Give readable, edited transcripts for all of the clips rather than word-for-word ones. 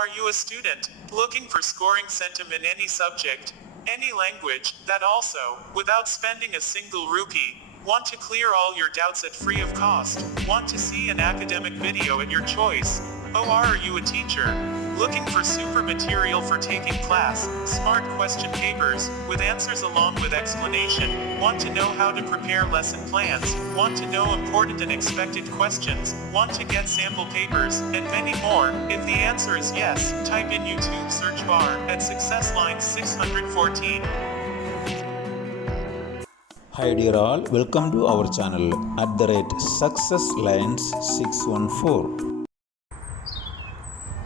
Are you a student, looking for scoring centum in any subject, any language, that also, without spending a single rupee, want to clear all your doubts at free of cost, want to see an academic video at your choice? Or are you a teacher, looking for super material for taking class, smart question papers, with answers along with explanation, want to know how to prepare lesson plans, want to know important and expected questions, want to get sample papers, and many more? If the answer is yes, type in YouTube search bar at success line 614. Hi dear all, welcome to our channel @successlines614.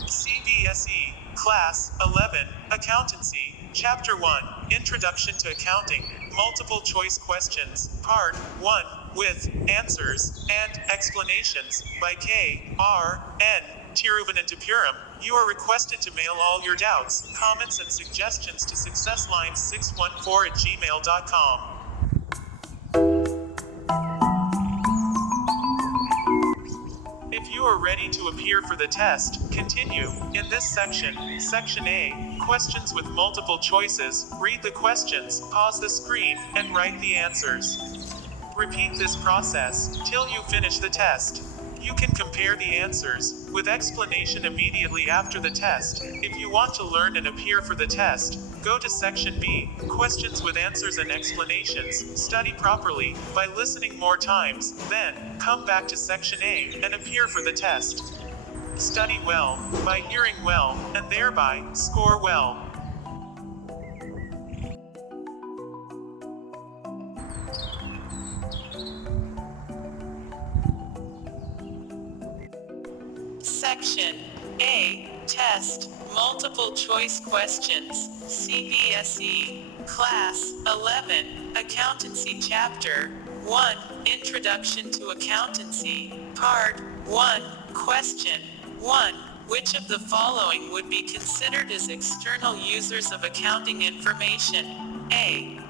CBSE, Class 11, Accountancy, Chapter 1, Introduction to Accounting, Multiple Choice Questions, Part 1, with Answers and Explanations, by KRN THIRUVANANTHAPURam. You are requested to mail all your doubts, comments and suggestions to successline614@gmail.com. If you are ready to appear for the test, continue. In this section, Section A, questions with multiple choices, read the questions, pause the screen, and write the answers. Repeat this process till you finish the test. You can compare the answers with explanation immediately after the test. If you want to learn and appear for the test, go to Section B, questions with answers and explanations. Study properly by listening more times, then come back to Section A and appear for the test. Study well by hearing well, and thereby score well. Section A, Test, Multiple Choice Questions, CBSE, Class 11, Accountancy Chapter 1, Introduction to Accountancy, Part 1, Question 1. Which of the following would be considered as external users of accounting information? A.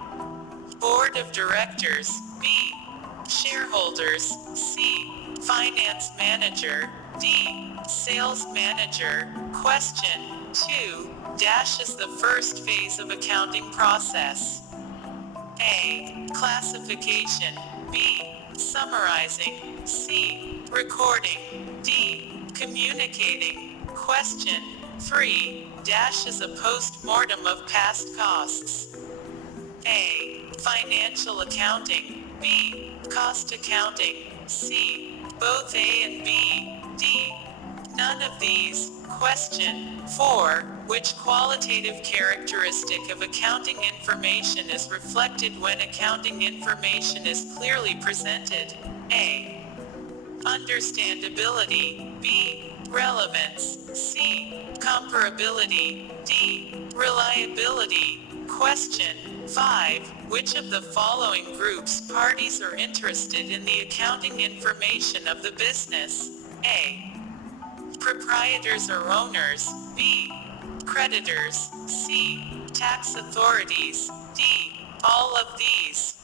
Board of Directors. B. Shareholders. C. Finance Manager. D. Sales Manager. Question 2. Dash is the first phase of accounting process. A. Classification. B. Summarizing. C. Recording. D. Communicating. Question 3. Dash is a post-mortem of past costs. A. Financial accounting. B. Cost accounting. C. Both A and B. D. None of these. Question 4. Which qualitative characteristic of accounting information is reflected when accounting information is clearly presented? A. Understandability. B. Relevance. C. Comparability. D. Reliability. Question 5. Which of the following groups parties are interested in the accounting information of the business? A. Proprietors or owners. B. Creditors. C. Tax authorities. D. All of these.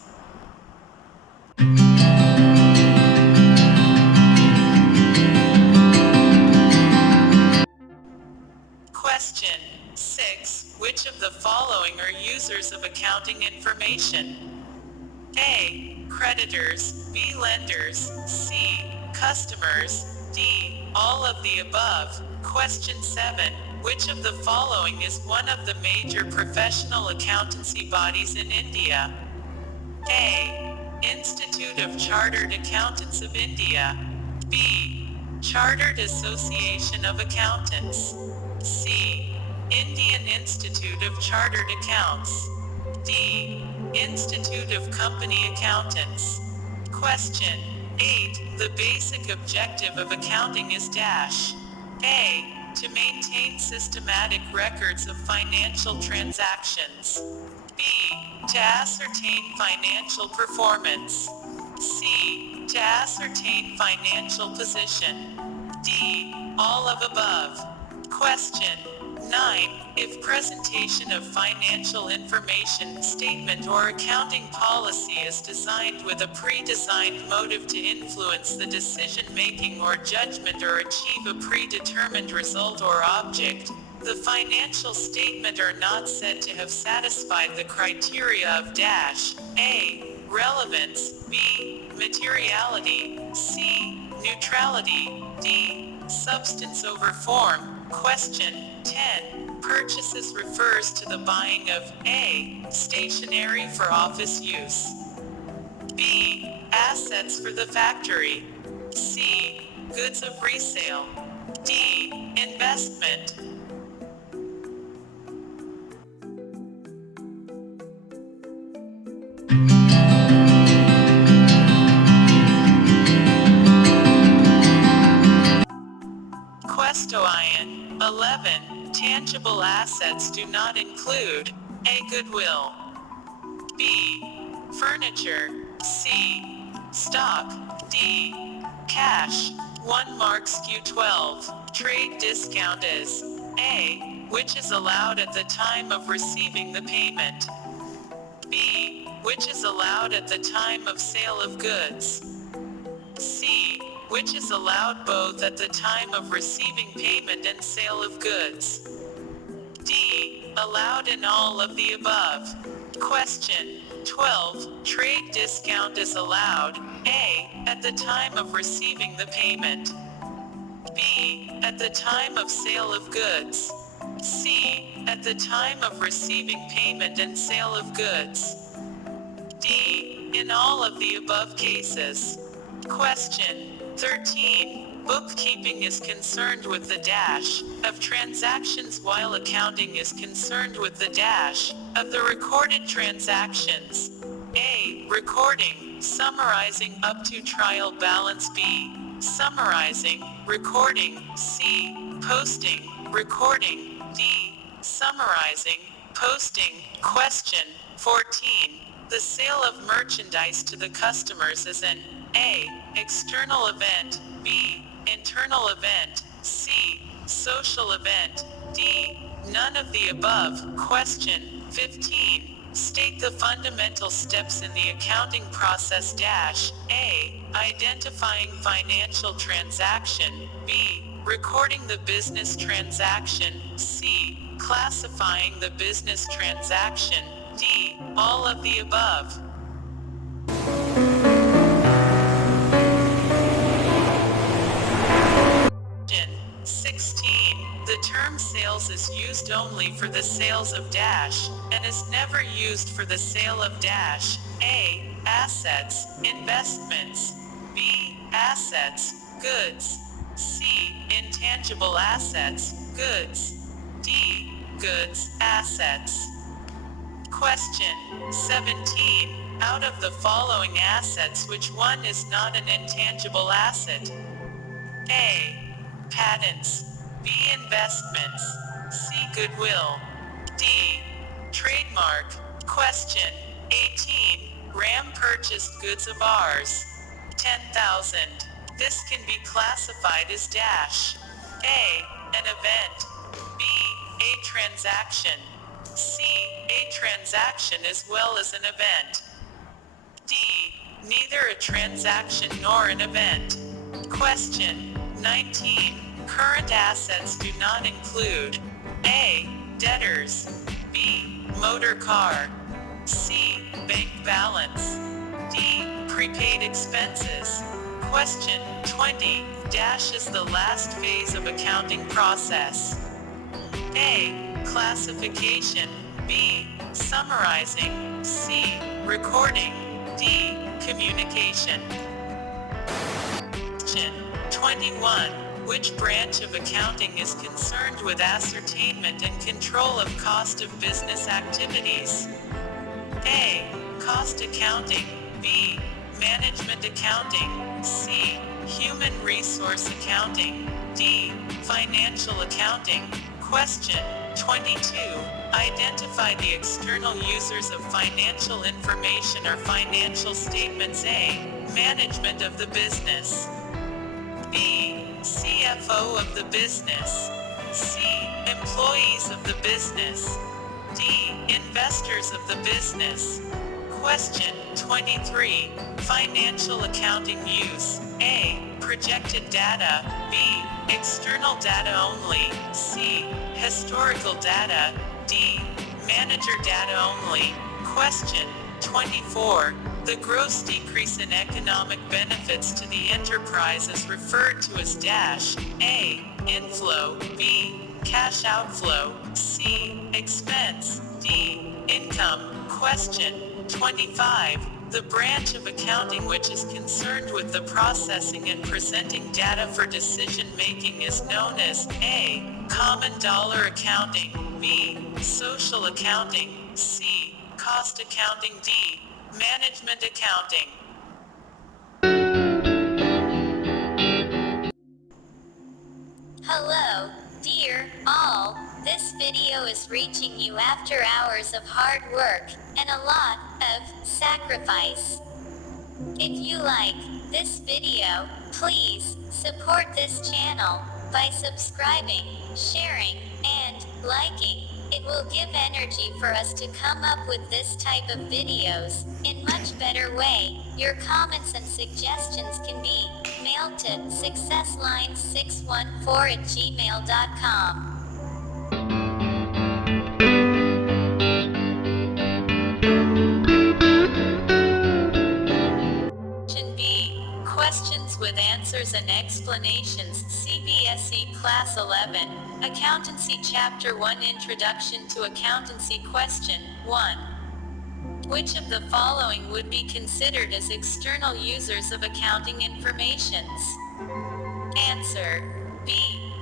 Question 6. Which of the following are users of accounting information? A. Creditors. B. Lenders. C. Customers. D. All of the above. Question 7. Which of the following is one of the major professional accountancy bodies in India? A. Institute of Chartered Accountants of India. B. Chartered Association of Accountants. C. Indian Institute of Chartered Accounts. D. Institute of Company Accountants. Question 8. The basic objective of accounting is dash. A. To maintain systematic records of financial transactions. B. To ascertain financial performance. C. To ascertain financial position. D. All of above. Question 9. If presentation of financial information, statement or accounting policy is designed with a pre-designed motive to influence the decision-making or judgment or achieve a predetermined result or object, the financial statement are not said to have satisfied the criteria of dash A. Relevance, B. Materiality, C. Neutrality, D. Substance over form. Question 10. Purchases refers to the buying of A. Stationery for office use, B. Assets for the factory, C. Goods of resale, D. Investment. Question 11. Tangible assets do not include A. Goodwill, B. Furniture, C. Stock, D. Cash. 1 Marks Q12. Trade discount is A. Which is allowed at the time of receiving the payment, B. Which is allowed at the time of sale of goods, C. Which is allowed both at the time of receiving payment and sale of goods, D. Allowed in all of the above. Question 12. Trade discount is allowed A. At the time of receiving the payment, B. At the time of sale of goods, C. At the time of receiving payment and sale of goods, D. In all of the above cases. Question 13. Bookkeeping is concerned with the dash of transactions while accounting is concerned with the dash of the recorded transactions. A. Recording, summarizing up to trial balance, B. Summarizing, recording, C. Posting, recording, D. Summarizing, posting. Question 14. The sale of merchandise to the customers is an A. External event, B. Internal event, C. Social event, D. None of the above. Question 15. State the fundamental steps in the accounting process dash A. Identifying financial transaction, B. Recording the business transaction, C. Classifying the business transaction, D. All of the above. Question 16. The term sales is used only for the sales of dash, and is never used for the sale of dash A. Assets, investments, B. Assets, goods, C. Intangible assets, goods, D. Goods, assets. Question 17. Out of the following assets, which one is not an intangible asset? A. Patents, B. Investments, C. Goodwill, D. Trademark. Question 18. Ram purchased goods of Rs. 10,000. This can be classified as dash A. An event, B. A transaction, C. A transaction as well as an event, D. Neither a transaction nor an event. Question 19. Current assets do not include A. Debtors, B. Motor car, C. Bank balance, D. Prepaid expenses. Question 20. Dash is the last phase of accounting process. A. Classification, B. Summarizing, C. Recording, D. Communication. Question 21. Which branch of accounting is concerned with ascertainment and control of cost of business activities? A. Cost accounting, B. Management accounting, C. Human resource accounting, D. Financial accounting. Question 22. Identify the external users of financial information or financial statements. A. Management of the business, B. CFO of the business, C. Employees of the business. D. Investors of the business. Question 23. Financial accounting use. A. Projected data. B. External data only. C. Historical data. D. Manager data only. Question 24. The gross decrease in economic benefits to the enterprise is referred to as dash. A. Inflow. B. Cash outflow. C. Expense. D. Income. Question 25. The branch of accounting which is concerned with the processing and presenting data for decision making is known as A. Common dollar accounting. B. Social accounting. C. Cost accounting. D. Management accounting. Hello, dear all. This video is reaching you after hours of hard work and a lot of sacrifice. If you like this video, please support this channel by subscribing, sharing, and liking. It will give energy for us to come up with this type of videos in much better way. Your comments and suggestions can be mailed to successline614@gmail.com. Questions with answers and explanations. CBSE Class 11, Accountancy Chapter 1 Introduction to Accountancy. Question 1. Which of the following would be considered as external users of accounting informations? Answer. B.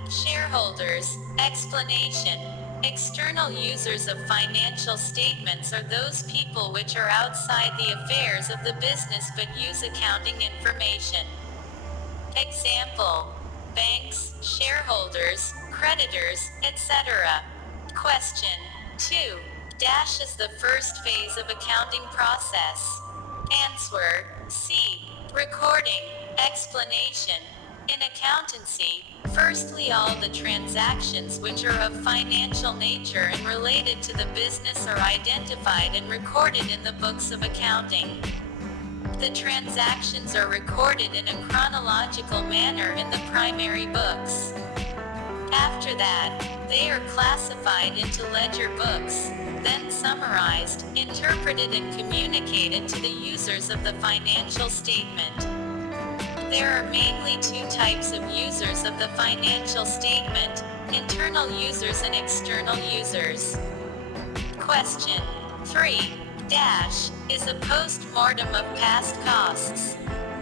Shareholders. Explanation. External users of financial statements are those people which are outside the affairs of the business but use accounting information. Example: banks, shareholders, creditors, etc. Question 2. Dash is the first phase of accounting process. Answer: C. Recording. Explanation. In accountancy, firstly all the transactions which are of financial nature and related to the business are identified and recorded in the books of accounting. The transactions are recorded in a chronological manner in the primary books. After that, they are classified into ledger books, then summarized, interpreted and communicated to the users of the financial statement. There are mainly two types of users of the financial statement: internal users and external users. Question 3. Dash is a post-mortem of past costs.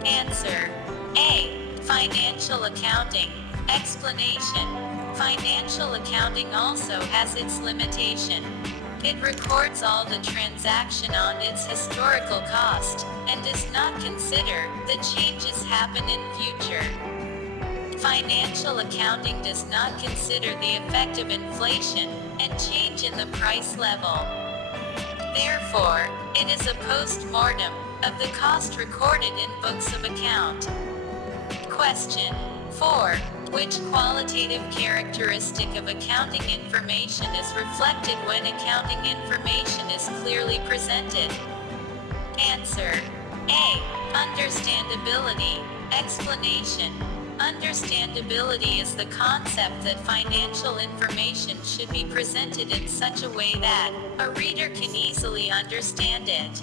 Answer. A. Financial accounting. Explanation. Financial accounting also has its limitation. It records all the transaction on its historical cost, and does not consider the changes happen in future. Financial accounting does not consider the effect of inflation and change in the price level. Therefore, it is a post-mortem of the cost recorded in books of account. Question 4. Which qualitative characteristic of accounting information is reflected when accounting information is clearly presented? Answer. A. Understandability. Explanation. Understandability is the concept that financial information should be presented in such a way that a reader can easily understand it.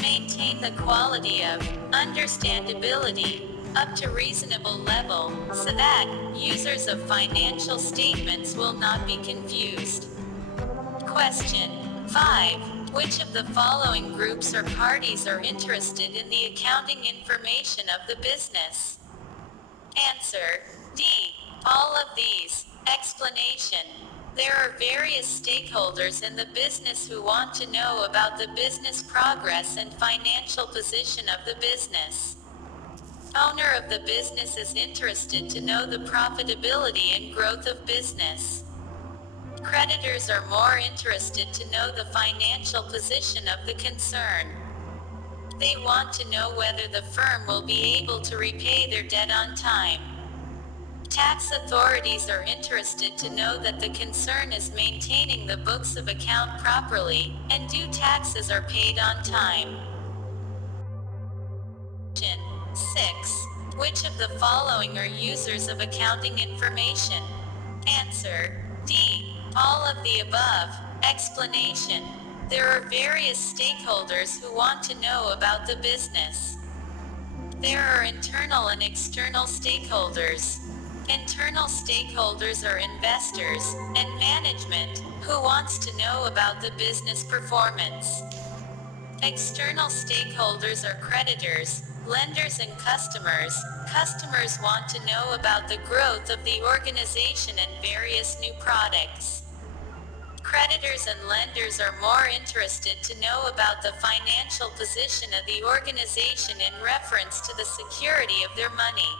Maintain the quality of understandability up to reasonable level so that users of financial statements will not be confused. Question 5. Which of the following groups or parties are interested in the accounting information of the business? Answer. D. All of these. Explanation. There are various stakeholders in the business who want to know about the business progress and financial position of the business. Owner of the business is interested to know the profitability and growth of business. Creditors are more interested to know the financial position of the concern. They want to know whether the firm will be able to repay their debt on time. Tax authorities are interested to know that the concern is maintaining the books of account properly, and due taxes are paid on time. 6. Which of the following are users of accounting information? Answer: D. All of the above. Explanation: there are various stakeholders who want to know about the business. There are internal and external stakeholders. Internal stakeholders are investors and management, who wants to know about the business performance. External stakeholders are creditors, lenders and customers. Customers want to know about the growth of the organization and various new products. Creditors and lenders are more interested to know about the financial position of the organization in reference to the security of their money.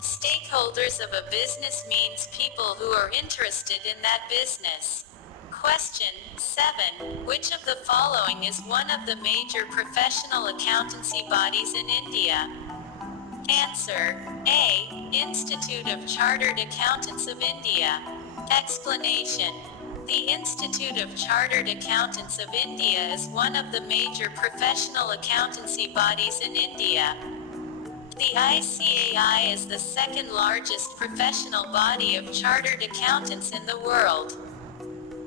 Stakeholders of a business means people who are interested in that business. Question 7. Which of the following is one of the major professional accountancy bodies in India? Answer: A. Institute of Chartered Accountants of India. Explanation: the Institute of Chartered Accountants of India is one of the major professional accountancy bodies in India. The ICAI is the second largest professional body of chartered accountants in the world.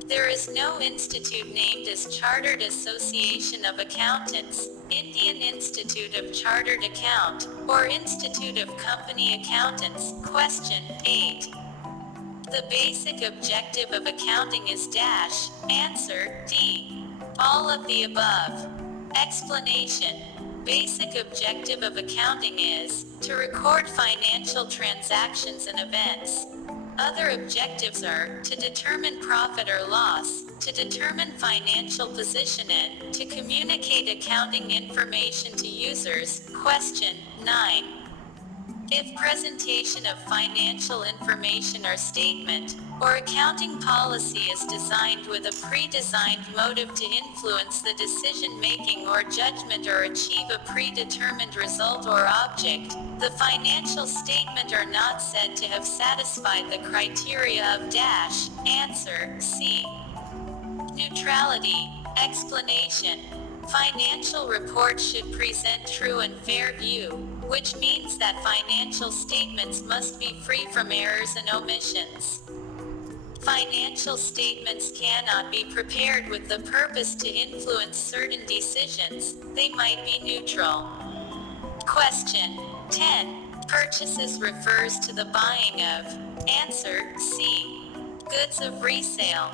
There is no institute named as Chartered Association of Accountants, Indian Institute of Chartered Account, or Institute of Company Accountants. Question 8. The basic objective of accounting is dash. Answer: D. All of the above. Explanation: basic objective of accounting is to record financial transactions and events. Other objectives are to determine profit or loss, to determine financial position, and to communicate accounting information to users. Question 9. If presentation of financial information or statement, or accounting policy is designed with a pre-designed motive to influence the decision-making or judgment or achieve a predetermined result or object, the financial statement are not said to have satisfied the criteria of dash. Answer: C. Neutrality. Explanation: financial reports should present true and fair view, which means that financial statements must be free from errors and omissions. Financial statements cannot be prepared with the purpose to influence certain decisions, they might be neutral. Question 10. Purchases refers to the buying of. Answer: C. Goods of resale.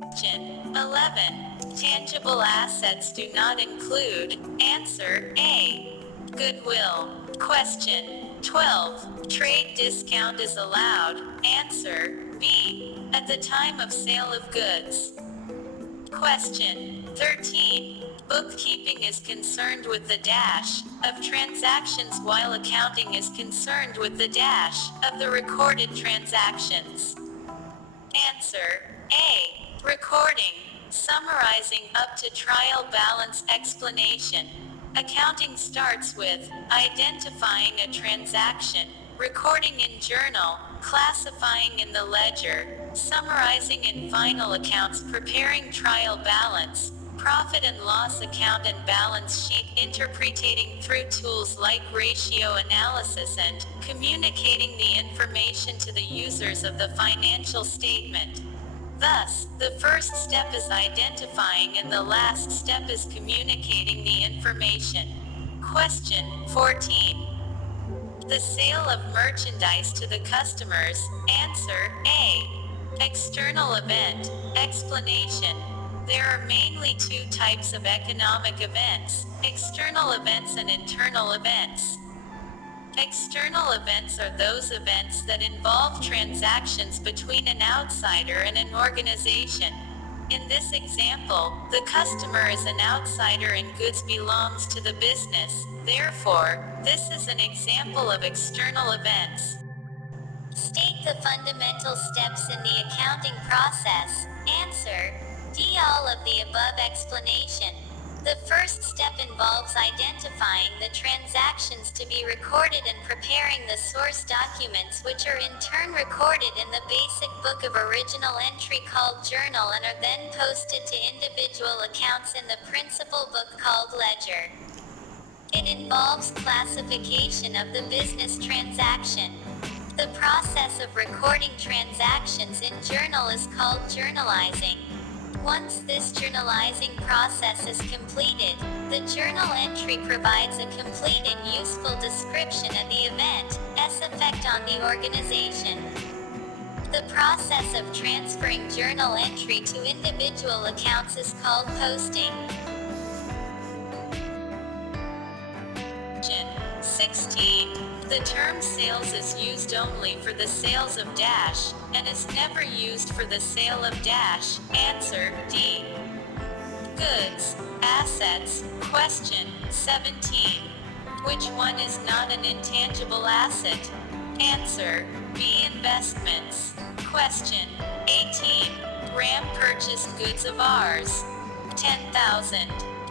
Question 11. Tangible assets do not include. Answer: A. Goodwill. Question 12. Trade discount is allowed. Answer: B. At the time of sale of goods. Question 13. Bookkeeping is concerned with the dash of transactions while accounting is concerned with the dash of the recorded transactions. Answer: A. Recording, summarizing up to trial balance explanation. Accounting starts with identifying a transaction, recording in journal, classifying in the ledger, summarizing in final accounts, preparing trial balance, profit and loss account and balance sheet, interpreting through tools like ratio analysis, and communicating the information to the users of the financial statement. Thus, the first step is identifying and the last step is communicating the information. Question 14. The sale of merchandise to the customers. Answer: A. External event. Explanation: there are mainly two types of economic events: external events and internal events. External events are those events that involve transactions between an outsider and an organization. In this example, the customer is an outsider and goods belongs to the business. Therefore, this is an example of external events. State the fundamental steps in the accounting process. Answer: D. All of the above. Explanation: The first step involves identifying the transactions to be recorded and preparing the source documents, which are in turn recorded in the basic book of original entry called journal and are then posted to individual accounts in the principal book called ledger. It involves classification of the business transaction. The process of recording transactions in journal is called journalizing. Once this journalizing process is completed, the journal entry provides a complete and useful description of the event's effect on the organization. The process of transferring journal entry to individual accounts is called posting. 16. The term sales is used only for the sales of dash, and is never used for the sale of dash. Answer, D. Goods, assets. Question, 17. Which one is not an intangible asset? Answer, B. Investments. Question, 18. Ram purchased goods of ours. 10,000.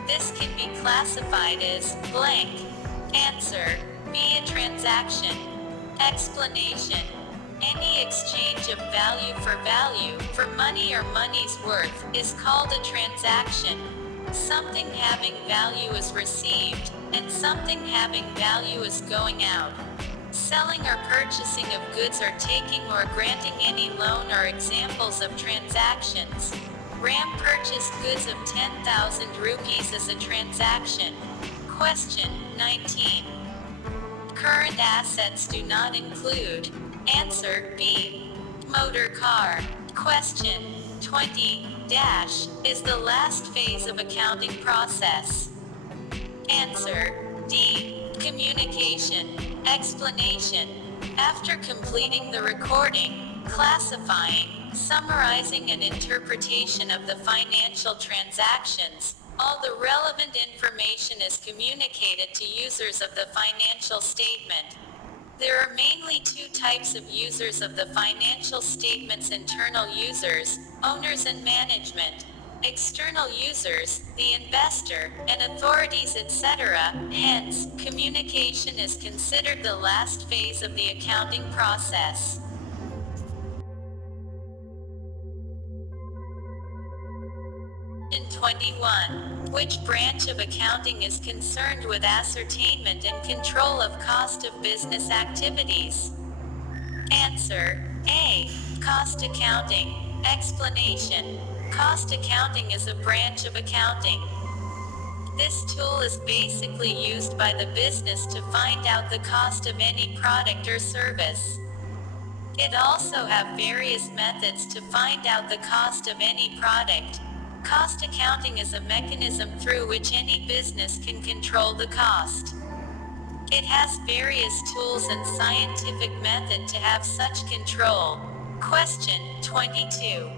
This can be classified as blank. Answer, B. A transaction. Explanation. Any exchange of value for money or money's worth, is called a transaction. Something having value is received, and something having value is going out. Selling or purchasing of goods or taking or granting any loan are examples of transactions. Ram purchased goods of 10,000 rupees as a transaction. Question, 19. Current assets do not include. Answer, B. Motor car. Question, 20. Dash, is the last phase of accounting process. Answer, D. Communication. Explanation. After completing the recording, classifying, summarizing and interpretation of the financial transactions, all the relevant information is communicated to users of the financial statement. There are mainly two types of users of the financial statements: internal users, owners and management; external users, the investor, and authorities, etc. Hence, communication is considered the last phase of the accounting process. 21. Which branch of accounting is concerned with ascertainment and control of cost of business activities? Answer, A. Cost accounting. Explanation. Cost accounting is a branch of accounting. This tool is basically used by the business to find out the cost of any product or service. It also have various methods to find out the cost of any product. Cost accounting is a mechanism through which any business can control the cost. It has various tools and scientific method to have such control. Question, 22.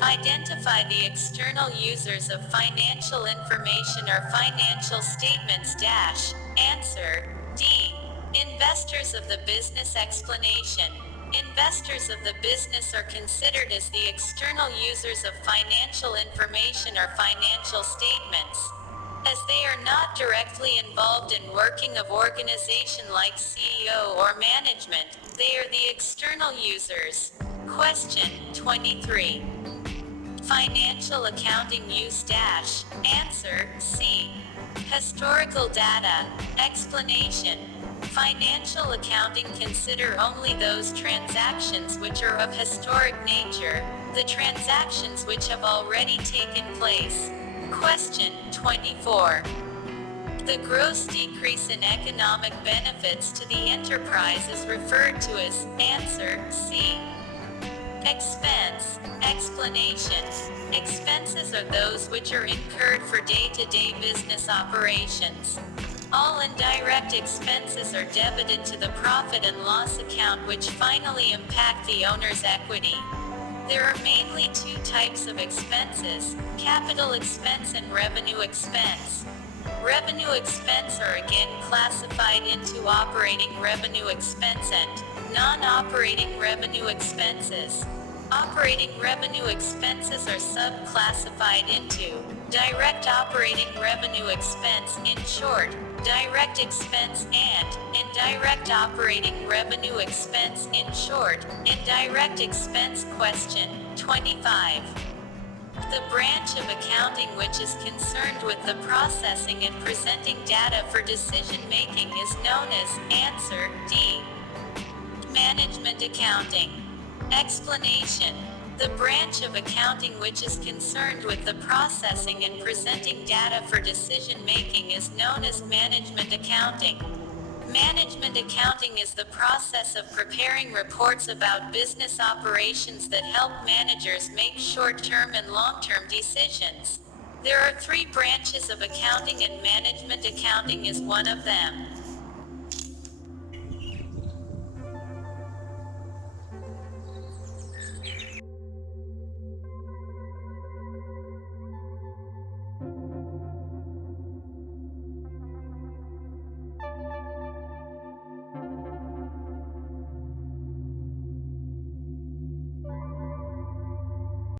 Identify the external users of financial information or financial statements dash. Answer, D. Investors of the business. Explanation. Investors of the business are considered as the external users of financial information or financial statements. As they are not directly involved in working of organization like CEO or management, they are the external users. Question, 23. Financial accounting use dash. Answer, C. Historical data. Explanation. Financial accounting consider only those transactions which are of historic nature, the transactions which have already taken place. Question, 24. The gross decrease in economic benefits to the enterprise is referred to as. Answer, C. Expense. Explanation. Expenses are those which are incurred for day-to-day business operations. All indirect expenses are debited to the profit and loss account, which finally impact the owner's equity. There are mainly two types of expenses: capital expense and revenue expense. Revenue expense are again classified into operating revenue expense and non-operating revenue expenses. Operating revenue expenses are subclassified into direct operating revenue expense, in short, direct expense, and indirect operating revenue expense, in short, indirect expense. Question 25. The branch of accounting which is concerned with the processing and presenting data for decision making is known as, answer, D. Management accounting. Explanation. The branch of accounting which is concerned with the processing and presenting data for decision making is known as management accounting. Management accounting is the process of preparing reports about business operations that help managers make short-term and long-term decisions. There are 3 branches of accounting and management accounting is one of them.